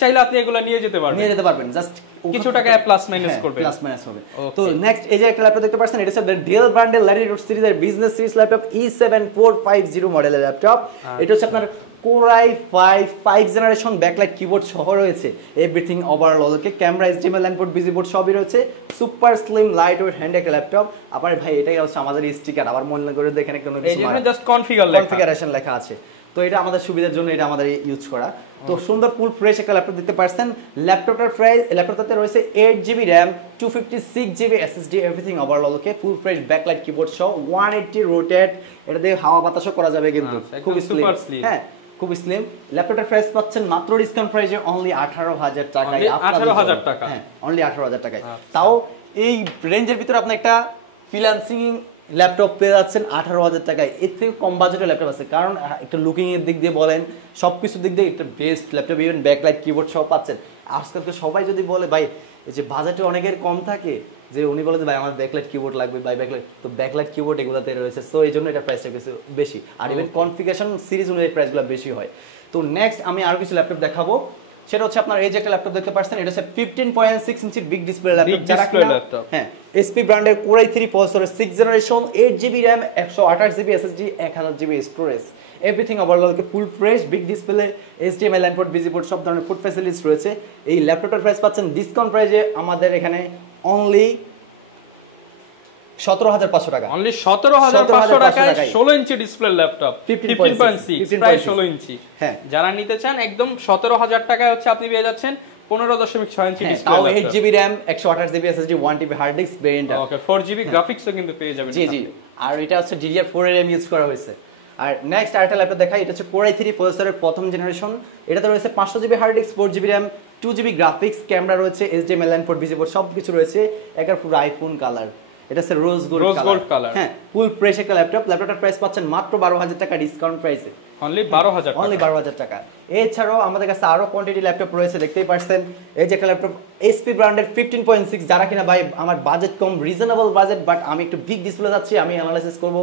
চাইলে আপনি এগুলো নিয়ে যেতে পারবেন, জাস্ট কিছু টাকা প্লাস মাইনাস করবে, প্লাস মাইনাস হবে। তো নেক্সট এই যে একটা ল্যাপটপ দেখতে পাচ্ছেন, এটা হচ্ছে ডেল ব্র্যান্ডের ল্যাটিটিউড সিরিজের বিজনেস সিরিজ ল্যাপটপ, E7450 মডেলের ল্যাপটপ। এটা হচ্ছে আপনার Core i5 5th generation, backlight keyboard সহ রয়েছে, everything overall okay, camera, HDMI, LAN port, busy port সবই রয়েছে, super slim light weight hand একটা ল্যাপটপ। আবার ভাই এটাই হচ্ছে আমাদের স্টিকার, আবার মনে করে দেখেন একটা জাস্ট কনফিগারেশন লেখা আছে, তো এটা আমাদের সুবিধার জন্য এটা আমাদের ইউজ করা। তো সুন্দর ফুল ফ্রেশ একটা ল্যাপটপ দিতে পারছেন। ল্যাপটপটার প্রাইস, ল্যাপটপটাতে রয়েছে 8GB RAM, 256GB SSD, everything overall okay, full fresh backlight keyboard সহ, 180 রোটেট, এটা দিয়ে হাওয়া বাতাসও করা যাবে কিন্তু খুব স্লিম, হ্যাঁ খুব স্লিম। ল্যাপটপটার প্রাইস পাচ্ছেন মাত্র ডিসকাউন্ট প্রাইসে অনলি 18,000 টাকায়, 18,000 টাকা, হ্যাঁ অনলি 18,000 টাকায়। তাও এই রেঞ্জের ভিতরে আপনি একটা ফ্রিল্যান্সিং ল্যাপটপ পেয়ে যাচ্ছেন 18,000 টাকায়। এর থেকে কম বাজেটের ল্যাপটপ আছে, কারণ একটা লুকিং এর দিক দিয়ে বলেন, সবকিছুর দিক দিয়ে একটা best laptop, even backlight keyboard সব পাচ্ছেন। আজকাল তো সবাই যদি বলে ভাই এই যে বাজেটে অনেকের কম থাকে, যে উনি বলে যে ভাই আমার ব্যাকলাইট কিবোর্ড লাগবে, ভাই ব্যাকলাইট, তো ব্যাকলাইট কিবোর্ড এগুলোতে রয়েছে, সো এই জন্য এটা প্রাইসটা কিছু বেশি, আর ইভেন কনফিগারেশন সিরিজ অনুযায়ী প্রাইসগুলো বেশি হয়। তো নেক্সট আমি আরো কিছু ল্যাপটপ দেখাবো, সেটা হচ্ছে আপনার এই যে একটা ল্যাপটপ দেখতে পাচ্ছেন, এটা হচ্ছে 15.6 ইঞ্চি বিগ ডিসপ্লে ল্যাপটপ, যারা হ্যাঁ এসপি ব্র্যান্ডের Core i3 প্রসেসরের 6th generation, 8GB RAM, 128GB SSD, 1000GB storage, everything overall full fresh big display, HDMI, LAN port, busy port সব ধরনের ফুড ফ্যাসিলিটিস রয়েছে। এই ল্যাপটপটার প্রাইস পাচ্ছেন ডিসকাউন্ট প্রাইসে আমাদের এখানে অনলি 17,500 টাকা, অনলি 17,500 টাকায় 16 ইঞ্চি ডিসপ্লে ল্যাপটপ, 15.6 প্রায় 16 ইঞ্চি। হ্যাঁ যারা নিতে চান একদম 17,000 টাকায় হচ্ছে আপনি পেয়ে যাচ্ছেন 15.6 ইঞ্চি ডিসপ্লে, তাও 8GB RAM, 128GB SSD, 1TB hard disk variant, okay 4GB গ্রাফিক্সও কিন্তু পেয়ে যাবেন। জি জি, আর এটা হচ্ছে DDR4 এর RAM ইউজ করা হয়েছে। আর নেক্সট আরেকটা ল্যাপটপ দেখাই, এটা হচ্ছে Core i3 প্রসেসরের প্রথম জেনারেশন, এটাতে রয়েছে 500GB hard disk, 4GB RAM, 2GB graphics, camera রয়েছে, HDMI, LAN port, busy port সবকিছু রয়েছে, একটা পুরো আইফোন কালার, এটা হচ্ছে রোজ গোল্ড কালার, হ্যাঁ ফুল ফ্রেশ একটা ল্যাপটপ। ল্যাপটপটার প্রাইস পাচ্ছেন মাত্র 12,000 টাকা ডিসকাউন্ট প্রাইসে, অনলি 12,000 টাকা। এছাড়াও আমাদের কাছে আরো কোয়ান্টিটি ল্যাপটপ রয়েছে, দেখতেই পাচ্ছেন এই যে একটা ল্যাপটপ এসপি ব্র্যান্ডের 15.6, যারা কিনা ভাই আমার budget com, reasonable budget, but আমি একটু বিগ ডিসপ্লে যাচ্ছি, আমি অ্যানালাইসিস করব,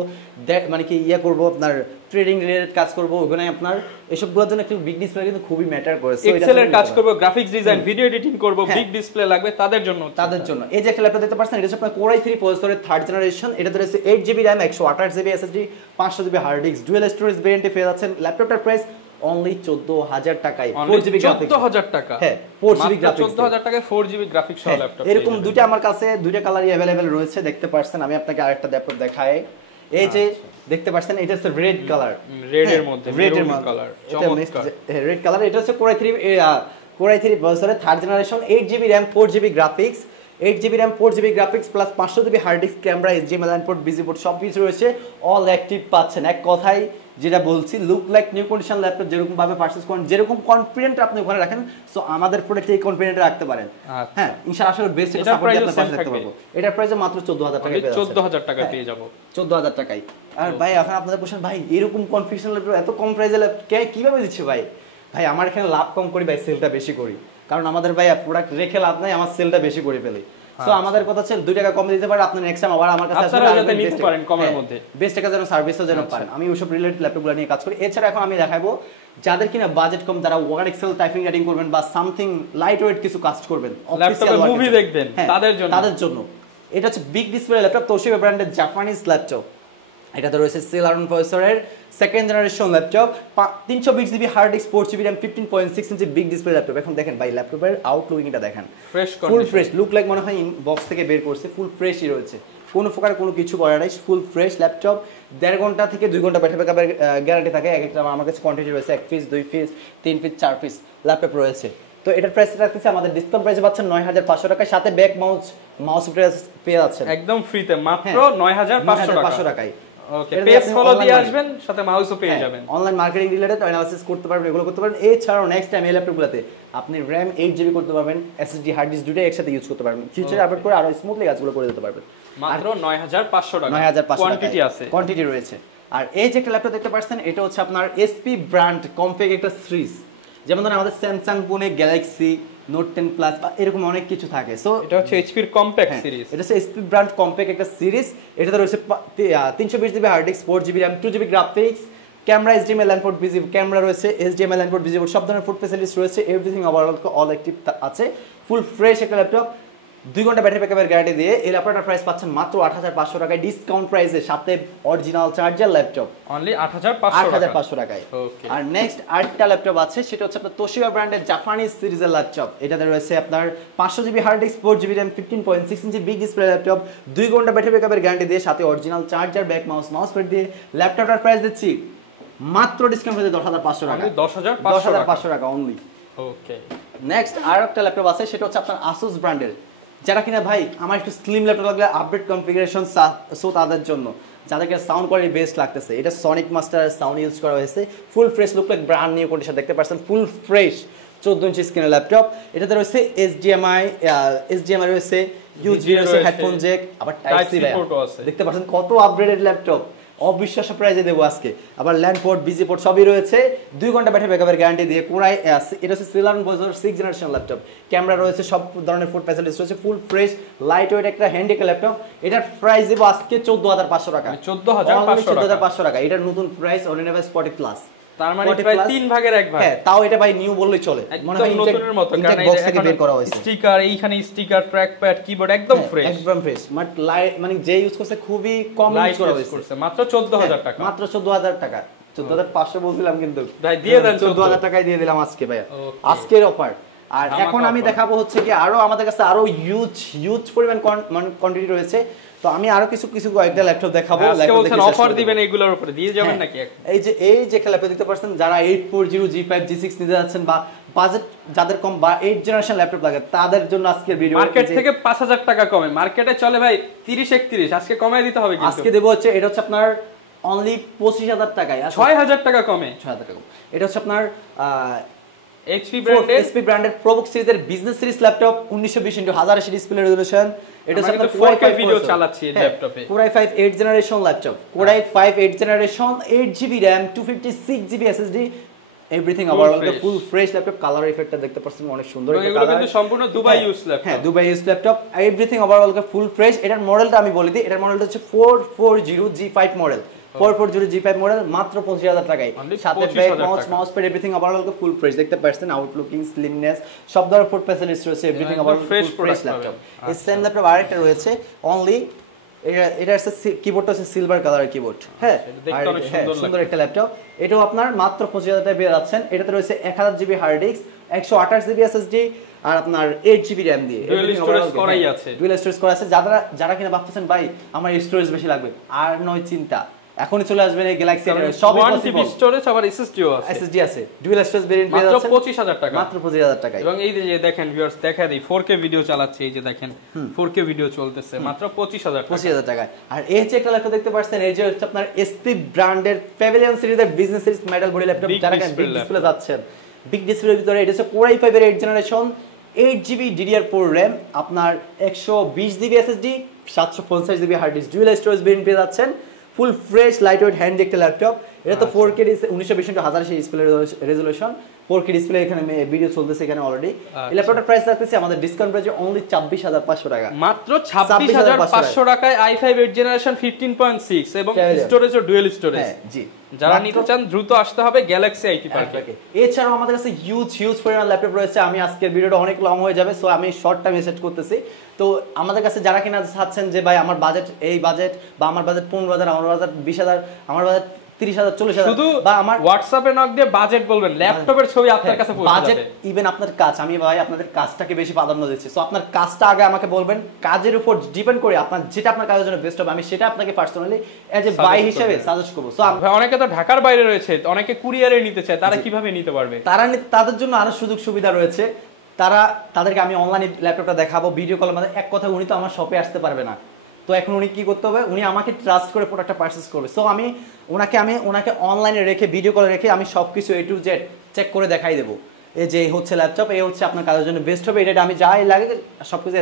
মানে কি করব আপনার ট্রেডিং রিলেটেড কাজ করব, ওখানে আপনার এসবগুলোর জন্য একটু বিগ ডিসপ্লে কিন্তু খুবই ম্যাটার করে, সো এক্সেল এর কাজ করব, গ্রাফিক্স ডিজাইন, ভিডিও এডিটিং করব, বিগ ডিসপ্লে লাগবে তাদের জন্য এই যে একটা ল্যাপটপ দেখতে পাচ্ছেন, এটা হচ্ছে আপনার Core i3 প্রসেসরের 3rd জেনারেশন, এটাতে রয়েছে 8GB RAM, 128GB SSD, 500GB hard disk, dual storage ভেরিয়েন্টে পেয়ে যাচ্ছেন। ল্যাপটপটার প্রাইস অনলি 14,000 টাকায়, 4GB গ্রাফিক্স, 14,000 টাকা, হ্যাঁ 4GB গ্রাফিক্স, 14,000 টাকায় 4GB গ্রাফিক্স সহ ল্যাপটপ। এরকম দুইটা আমার কাছে দুইটা কালারই अवेलेबल রয়েছে, দেখতে পাচ্ছেন। আমি আপনাকে আরেকটা ল্যাপটপ দেখাই, এই যে দেখতে পাচ্ছেন, এটা হচ্ছে রেড কালার, রেড এর মধ্যে মেরুন কালার, চমৎকার রেড কালার। এটা হচ্ছে Core i3 প্রসেসরের 3rd generation, 8GB RAM, 4GB graphics, 8GB RAM 4GB graphics plus 500GB hard disk camera HDMI line port busy port সব কিছু রয়েছে অল অ্যাক্টিভ পাচ্ছেন এক কথায় যেটা বলছি look like new condition laptop যেরকম ভাবে পারচেজ করেন যেরকম কনফিডেন্ট আপনি ওখানে রাখেন সো আমাদের প্রোডাক্টে এই কনফিডেন্ট রাখতে পারেন হ্যাঁ ইনশাআল্লাহ আসলে বেস্ট একটা সাপোর্ট দিয়ে আপনার পাশে থাকতে পারবো এটার প্রাইস মাত্র 14000 টাকা পেয়ে যাবেন 14000 টাকা পেয়ে যাব 14000 টাকায় আর ভাই এখন আপনাদের প্রশ্ন ভাই এরকম কনফিগরেশন ল্যাপটপ এত কম প্রাইসে কিভাবে দিচ্ছে ভাই আমার এখানে লাভ কম করি ভাই সেলটা বেশি করি কারণ আমাদের ভাই প্রোডাক্ট রেখে লাভ নাই আমার সেলটা বেশি করে ফেলি সো আমাদের কথা হচ্ছে 2 টাকা কম দিতে পারে আপনি নেক্সট টাইম আবার আমার কাছে আসলে যাতে নিতে পারেন কমের মধ্যে বেস্ট একটা যেন সার্ভিসও যেন পান আমি ওইসব রিলেটেড ল্যাপটপগুলো নিয়ে কাজ করি এছাড়া এখন আমি দেখাবো যাদের কিনা বাজেট কম যারা ওয়ার্ড এক্সেল টাইপিং রাইটিং করবেন বা সামথিং লাইট ওয়েট কিছু কাজ করবেন ল্যাপটপে মুভি দেখবেন তাদের জন্য এটা হচ্ছে বিগ ডিসপ্লে ল্যাপটপ তোশিবা ব্র্যান্ডের জাপানিজ ল্যাপটপ এটাতে রয়েছে Celeron প্রসেসরের second generation laptop 320GB hard disk 4GB RAM 15.6 ইঞ্চি বিগ ডিসপ্লে ল্যাপটপ এখন দেখেন ভাই ল্যাপটপের আউটলুকিংটা দেখেন fresh full fresh look like মনে হয় বক্স থেকে বের করছে ফুল ফ্রেশই রয়েছে কোনো প্রকার কোনো কিছু করা নাই ফুল ফ্রেশ ল্যাপটপ 1.5 ঘন্টা থেকে 2 ঘন্টা ব্যাটারি ব্যাকআপের গ্যারান্টি থাকে এক একটা আমার কাছে কোয়ান্টিটি রয়েছে 1 piece 2 piece 3 piece 4 piece laptop রয়েছে তো এটার প্রাইস রাখতেছে আমাদের ডিসকাউন্ট প্রাইসে পাচ্ছেন 9500 টাকা সাথে ব্যাক মাউস পেয়ে যাচ্ছেন একদম ফ্রিতে মাত্র 9500 টাকায় ওকে পেজ ফলো দিয়ে আসবেন সাথে মাউসও পেয়ে যাবেন অনলাইন মার্কেটিং রিলেটেড অ্যানালিসিস করতে পারবেন এগুলো করতে পারবেন এছাড়াও নেক্সট টাইম এই ল্যাপটপগুলোতে আপনি RAM 8GB করতে পারবেন SSD হার্ড ডিস্ক দুটোই একসাথে ইউজ করতে পারবেন ফিউচারে আপডেট করে আরো স্মুথলি কাজগুলো করে দিতে পারবেন মাত্র 9500 টাকা 9500 কোয়ান্টিটি আছে কোয়ান্টিটি রয়েছে আর এই যে একটা ল্যাপটপ দেখতে পাচ্ছেন এটা হচ্ছে আপনার SP ব্র্যান্ড কম্প্যাক্ট একটা সিরিজ যেমন ধরেন আমাদের স্যামসাং ফোনে গ্যালাক্সি নোট 10 প্লাস এরকম অনেক কিছু থাকে সো এটা হচ্ছে HP এর কম্প্যাক্ট সিরিজ এটা হচ্ছে SP ব্র্যান্ড কম্প্যাক্ট একটা সিরিজ এটাতে রয়েছে 320GB hard disk 4GB RAM 2GB graphics camera HDMI line port বিজি ক্যামেরা রয়েছে HDMI লাইন পোর্ট বিজি সব ধরনের ফুড ফ্যাসিলিটিস রয়েছে এভরিথিং ওভারঅল অল অ্যাক্টিভ আছে ফুল ফ্রেশ একটা ল্যাপটপ 2 ঘন্টা ব্যাটারি ব্যাকআপের গ্যারান্টি দিয়ে এই ল্যাপটপটার প্রাইস পাচ্ছেন মাত্র 8500 টাকায় ডিসকাউন্ট প্রাইসে সাথে অরিজিনাল চার্জার ল্যাপটপ অনলি 8500 টাকায় ওকে আর নেক্সট আরেকটা ল্যাপটপ আছে সেটা হচ্ছে আপনার তোশিবা ব্র্যান্ডের জাপানিজ সিরিজের ল্যাপটপ এটাতে রয়েছে আপনার 500GB hard disk 4GB RAM 15.6 ইঞ্চি বিগ ডিসপ্লে ল্যাপটপ 2 ঘন্টা ব্যাটারি ব্যাকআপের গ্যারান্টি দিয়ে সাথে original charger back mouse pad দিয়ে ল্যাপটপটার প্রাইস দিচ্ছি মাত্র ডিসকাউন্ট প্রাইসে 10500 টাকা 10500 টাকা অনলি ওকে নেক্সট আরেকটা ল্যাপটপ আছে সেটা হচ্ছে আপনার Asus ব্র্যান্ডের যারা কিনা ভাই আমার একটু স্লিম ল্যাপটপ লাগলে আপডেট কনফিগারেশন সো তাদের জন্য যাদেরকে সাউন্ড কোয়ালিটি বেস্ট লাগতেছে এটা সনিক মাস্টার সাউন্ড ইউজ করা হয়েছে ফুল fresh look like brand new condition দেখতে পাচ্ছেন ফুল ফ্রেশ 14 ইঞ্চি স্ক্রিনের ল্যাপটপ এটাতে রয়েছে HDMI রয়েছে USB রয়েছে হেডফোন জ্যাক আবার টাইপ সি পোর্টও আছে দেখতে পাচ্ছেন কত আপগ্রেডেড ল্যাপটপ অবিশ্বাস্য প্রাইসে দেবো আজকে আবার ল্যান্ড পোর্ট বিজি পোর্ট সবই রয়েছে 2 ঘন্টা ব্যাটারি ব্যাকআপের গ্যারান্টি দিয়ে কোরাই এটা হচ্ছে Celeron processor 6 generation laptop camera রয়েছে সব ধরনের ফুড ফ্যাসিলিটিস রয়েছে ফুল ফ্রেশ লাইট ওয়েট একটা হ্যান্ডি ল্যাপটপ এটার প্রাইস দেবো আজকে 14500 টাকা 14500 টাকা এটার নতুন প্রাইস অনলাইনে স্পটে প্লাস তার মানে প্রায় 3 ভাগের 1 ভাগ হ্যাঁ তাও এটা ভাই নিউ বললেই চলে মনে হয় নতুনের মতো কারণ বক্স থেকে বের করা হয়েছে স্টিকার এইখানে স্টিকার ট্র্যাক প্যাড কিবোর্ড একদম ফ্রেশ মানে যে ইউজ করছে খুবই কম ইউজ করা হয়েছে মাত্র 14000 টাকা মাত্র 14000 টাকা 14500 বলছিলাম কিন্তু ভাই দিয়ে দেন 14000 টাকায় দিয়ে দিলাম আজকে ভাই আজকের অফার আর এখন আমি দেখাবো হচ্ছে কি আরো আমাদের কাছে আরো হিউজ পরিমাণ কোয়ান্টিটি রয়েছে তো আমি আরো কিছু কয়েকটা ল্যাপটপ দেখাবো অফার দিবেন এগুলোর উপরে দিয়ে যাবেন নাকি এই যে ল্যাপটপ দেখতে পাচ্ছেন যারা 840 G5 G6 নিতে যাচ্ছেন বা বাজেট যাদের কম বা 8 জেনারেশন ল্যাপটপ লাগে তাদের জন্য আজকের ভিডিও মার্কেট থেকে 5000 টাকা কমে মার্কেটে চলে ভাই 30 31 আজকে কমায় দিতে হবে কিন্তু আজকে দেব হচ্ছে এটা হচ্ছে আপনার অনলি 25000 টাকায় 6000 টাকা কমে 6000 টাকা এটা হচ্ছে আপনার HP ব্র্যান্ডের প্রোবুক সিরিজের business series laptop 1920x1080 display resolution এটা হচ্ছে আপনার 4K ভিডিও চালাচ্ছি এই ল্যাপটপে Core i5 8 generation laptop Core i5 8 generation 8GB RAM 256GB SSD everything overall the full fresh laptop colour ইফেক্টটা দেখতে পাচ্ছেন অনেক সুন্দর একটা কালার কিন্তু সম্পূর্ণ দুবাই ইউজ ল্যাপটপ হ্যাঁ Dubai use laptop everything overall full fresh এটার মডেলটা আমি বলি দিই এটার মডেলটা হচ্ছে 440 G5 মডেল 440 G5 মডেল মাত্র 25000 টাকায় সাথে bag mouse pad everything overall full fresh দেখতে পাচ্ছেন আউটলুকিং স্লিমনেস সব ধরনের ফুড ফ্যাসিলিটিস রয়েছে এভরিথিং ওভারঅল ফ্রেশ ল্যাপটপ এই সেম ল্যাপটপ আরেকটা রয়েছে অনলি এটা হচ্ছে কিবোর্ডটা হচ্ছে সিলভার কালারের কিবোর্ড হ্যাঁ দেখতে অনেক সুন্দর একটা ল্যাপটপ এটাও আপনার মাত্র 25000 টাকায় পেয়ে যাচ্ছেন এটাতে রয়েছে 1000GB hard disk 128GB SSD আর আপনার 8GB RAM দিয়ে ডুয়াল স্টোরেজ করা আছে যারা কিনা ভাবতেছেন ভাই আমার স্টোরেজ বেশি লাগবে আর নয় চিন্তা এখনই চলে আসবেন এই গ্যালাক্সি সবই পসিবল। স্টোরেজ আবার এসএসডিও আছে, এসএসডি আছে, ডুয়াল স্টোরেজ ভেরিয়েন্ট পেয়ে যাচ্ছেন মাত্র 25000 টাকা, মাত্র 25000 টাকায়। এবং এই যে দেখেন ভিউয়ার্স দেখা দেই 4K ভিডিও চালাচ্ছে, এই যে দেখেন 4K ভিডিও চলতেছে মাত্র 25000 টাকায়। আর এই হচ্ছে একটা ল্যাপটপ দেখতে পাচ্ছেন, এই যে হচ্ছে আপনার এসপি ব্র্যান্ডের প্যাভিলিয়ন সিরিজের business series metal body laptop, যারা বিগ ডিসপ্লে যাচ্ছেন, বিগ ডিসপ্লের ভিতরে এটা হচ্ছে Core i5 এর 8th generation, 8GB DDR4 RAM, আপনার 120GB SSD, 750GB hard disk, dual storage variant পেয়ে যাচ্ছেন, full fresh light weight hand একটা ল্যাপটপ। এটা তো 4K 1920x1080 display resolution, 4K display, এখানে ভিডিও চলতেছে এখানে অলরেডি। এই ল্যাপটপটার প্রাইস রাখতেছি আমাদের ডিসকাউন্ট প্রাইসে অনলি 24500 টাকা, মাত্র 26500 টাকায় i5 8th জেনারেশন 15.6 এবং স্টোরেজ ও ডুয়াল স্টোরেজ। জি, যারা নিতে চান দ্রুত আসতে হবে গ্যালাক্সি আইটি পার্কে। এছাড়াও আমাদের কাছে হিউজ পরিমাণ ল্যাপটপ রয়েছে। আমি আজকের ভিডিওটা অনেক লং হয়ে যাবে, সো আমি শর্ট টাইমে সেট করতেছি। তো আমাদের কাছে যারা কিনা চাচ্ছেন যে ভাই আমার বাজেট এই বাজেট, বা আমার বাজেট 15000, আমার বাজেট 20000, আমার বাজেট 30000 40000, বা আমার হোয়াটসঅ্যাপে নক দিয়ে বাজেট বলবেন, ল্যাপটপের ছবি আপনার কাছে পৌঁছে যাবে। বাজেট ইভেন আপনার কাজ, আমি ভাই আপনাদের কাজটাকে বেশি প্রাধান্য দিচ্ছি। সো আপনার কাজটা আগে আমাকে বলবেন, কাজের উপর ডিপেন্ড করে আপনার যেটা আপনার কাজের জন্য বেস্ট হবে আমি সেটা আপনাকে পার্সোনালি এজ এ বাই হিসেবে সাজেস্ট করব। সো অনেকে তো ঢাকার বাইরে রয়েছে, অনেকে কুরিয়ারে নিতে চায়, তারা কিভাবে নিতে পারবে? তাদের জন্য আরো সুযোগ সুবিধা রয়েছে। তাদেরকে আমি অনলাইনে ল্যাপটপটা দেখাবো ভিডিও কলের মাধ্যমে। এক কথা, উনি তো আমার শপে আসতে পারবে না, তো এখন উনি কি করতে হবে, উনি আমাকে ট্রাস্ট করে প্রোডাক্টটা পারচেজ করবে। সো আমি ওনাকে অনলাইনে রেখে ভিডিও কলে রেখে আমি সবকিছু A to Z চেক করে দেখাই দেবো। এই যে হচ্ছে ল্যাপটপ, এই হচ্ছে আপনার কাজের জন্য বেস্ট হবে, এটা আমি যাই লাগে সবকিছু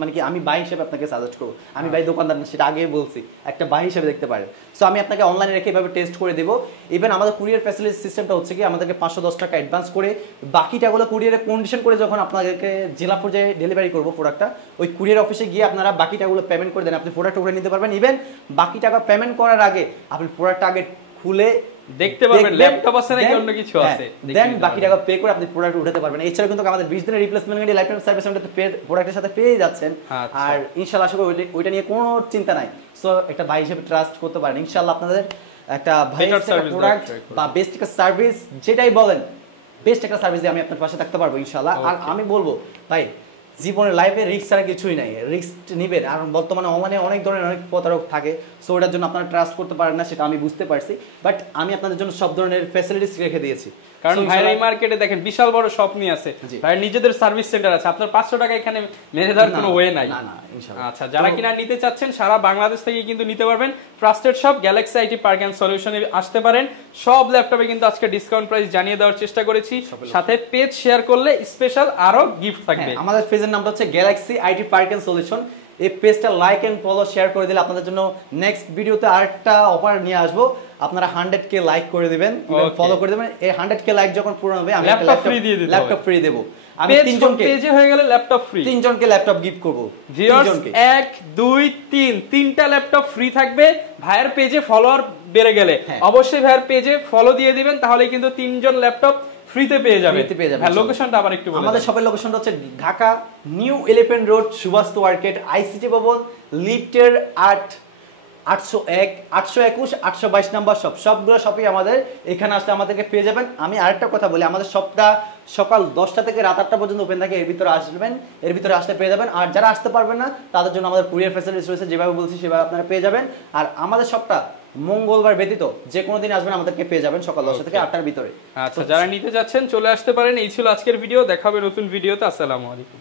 মানে কি আমি বাই হিসেবে আপনাকে সাজেস্ট করবো। আমি বাই দোকানদার না, সেটা আগেই বলছি, একটা বাই হিসেবে দেখতে পারেন। সো আমি আপনাকে অনলাইনে রেখে এভাবে টেস্ট করে দেবো। ইভেন আমাদের কুরিয়ার ফ্যাসিলিটি সিস্টেমটা হচ্ছে কি, আমাদেরকে 510 টাকা অ্যাডভান্স করে বাকি টাকাগুলো কুরিয়ারে কন্ডিশন করে যখন আপনাদেরকে জেলা পর্যায়ে ডেলিভারি করবো প্রোডাক্টটা, ওই কুরিয়ার অফিসে গিয়ে আপনারা বাকি টাকাগুলো পেমেন্ট করে দেন, আপনি প্রোডাক্ট করে নিতে পারবেন। ইভেন বাকি টাকা পেমেন্ট করার আগে আপনি প্রোডাক্টটা আগে খুলে দেখতে পারবেন ল্যাপটপ আছে নাকি অন্য কিছু আছে, দেন বাকি টাকা পে করে আপনি প্রোডাক্ট উঠাতে পারবেন। এছাড়া কিন্তু আমাদের 20 দিনের রিপ্লেসমেন্ট গ্যারান্টি লাইফটাইম সার্ভিস সেন্টারে প্রোডাক্টের সাথে পেয়ে যাচ্ছেন। আর ইনশাআল্লাহ আশা করি ওইটা নিয়ে কোনো চিন্তা নাই। সো একটা ভাই হিসেবে ট্রাস্ট করতে পারেন। ইনশাআল্লাহ আপনাদের একটা ভাইয়ের প্রোডাক্ট বা বেস্ট একটা সার্ভিস, যেটাই বলেন বেস্ট একটা সার্ভিস দিয়ে আমি আপনার পাশে থাকতে পারবো ইনশাআল্লাহ। আর আমি বলবো ভাই, জীবনের লাইফে রিস্ক ছাড়া কিছুই নাই, রিস্ক নিবেন। আর বর্তমানে অনলাইনে অনেক ধরনের অনেক প্রতারক থাকে, সো ওটার জন্য আপনারা ট্রাস্ট করতে পারেন না, সেটা আমি বুঝতে পারছি। বাট আমি আপনাদের জন্য সব ধরনের ফ্যাসিলিটিস রেখে দিয়েছি। কারণ ভাইরা এই মার্কেটে দেখেন বিশাল বড় শপ নিয়ে আছে, ভাইরা নিজেদের সার্ভিস সেন্টার আছে, আপনার 500 টাকা এখানে মেরে দেওয়ার কোনো ওয়ে নাই। আচ্ছা, যারা কিনা নিতে চাচ্ছেন সারা বাংলাদেশ থেকে কিন্তু নিতে পারবেন। Trusted shop Galaxy IT park and সলিউশনে আসতে পারেন। সব ল্যাপটপে কিন্তু আজকে ডিসকাউন্ট প্রাইস জানিয়ে দেওয়ার চেষ্টা করেছি, সাথে পেজ শেয়ার করলে স্পেশাল আরো গিফট থাকবে। আমাদের পেজের নামটা হচ্ছে Galaxy IT park and Solution. এই পেজটা লাইক এন্ড ফলো শেয়ার করে দিলে আপনাদের জন্য নেক্সট ভিডিওতে আরেকটা অফার নিয়ে আসবো। আপনারা 100k লাইক করে দিবেন, ফলো করে দিবেন। এই 100k লাইক যখন পূরণ হবে আমি ল্যাপটপ ফ্রি দিয়ে দেব, ল্যাপটপ ফ্রি দেব। আমি পেজে হয়ে গেলে ল্যাপটপ ফ্রি, 3 জনকে ল্যাপটপ গিফট করব। ভিউয়ার্স 1 2 3 তিনটা ল্যাপটপ ফ্রি থাকবে ভাইয়ের পেজে ফলোয়ার বেড়ে গেলে। অবশ্যই ভাইয়ের পেজে ফলো দিয়ে দিবেন, তাহলে কিন্তু 3 জন ল্যাপটপ ফ্রিতে পেয়ে যাবে। হ্যাঁ, লোকেশনটা আবার একটু বলুন। আমাদের শপের লোকেশনটা হচ্ছে ঢাকা নিউ এলিফ্যান্ট রোড, সুভাষতো মার্কেট, আইসিটি ভবন, লিফটের 801 821 822 নাম্বার শপ। সবগুলো শপই আমাদের, এখানে আসলে আমাদেরকে পেয়ে যাবেন। আমি আরেকটা কথা বলি, আমাদের শপটা সকাল 10টা থেকে রাত 8টা পর্যন্ত ওপেন থাকে। এর ভিতরে আসবেন, এর ভিতরে আসলে পেয়ে যাবেন। আর যারা আসতে পারবেন না তাদের জন্য আমাদের কুরিয়ার ফ্যাসিলিটিস রয়েছে, যেভাবে বলছি সেভাবে আপনারা পেয়ে যাবেন। আর আমাদের শপটা মঙ্গলবার ব্যতীত যে কোনো দিন আসবেন আমাদেরকে পেয়ে যাবেন সকাল 10টা থেকে 8টার ভিতরে। আচ্ছা, যারা নিতে যাচ্ছেন চলে আসতে পারেন। এই ছিল আজকের ভিডিও, দেখা হবে নতুন ভিডিওতে। আসসালামু আলাইকুম।